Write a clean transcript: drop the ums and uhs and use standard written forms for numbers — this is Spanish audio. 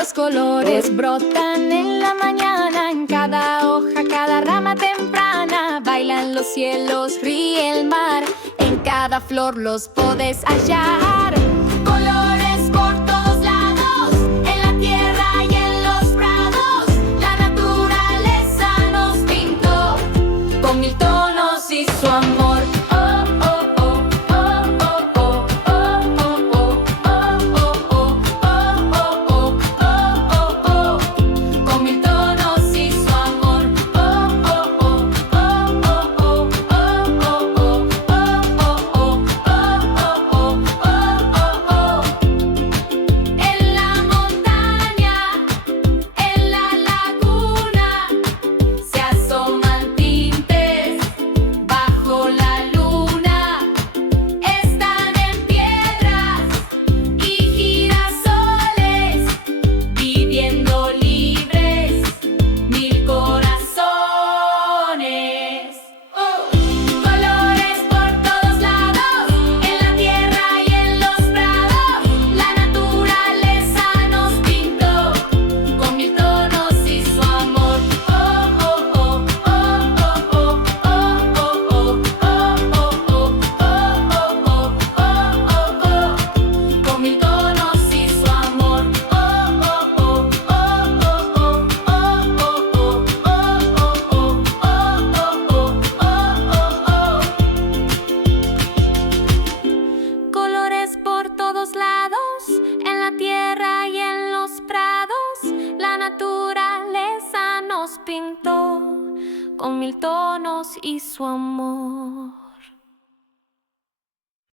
Los colores brotan en la mañana, en cada hoja, cada rama temprana. Bailan los cielos, ríe el mar, en cada flor los podés hallar. Colores por todos lados, en la tierra y en los prados. La naturaleza nos pintó con mil tonos y su amor. Pintó con mil tonos y su amor.